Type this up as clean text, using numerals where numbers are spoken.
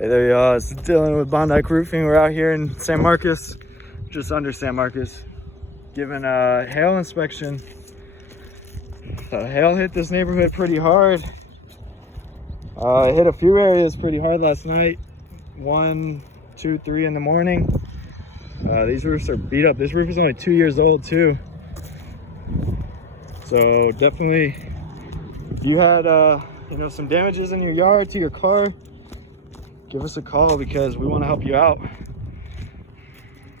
Hey there, y'all. It's Dylan with Bondoc Roofing. We're out here in San Marcos, just under San Marcos, giving a hail inspection. Hail hit this neighborhood pretty hard. It hit a few areas pretty hard last night. 1, 2, 3 in the morning. These roofs are beat up. This roof is only 2 years old too. So definitely, if you had some damages in your yard to your car, give us a call because we want to help you out.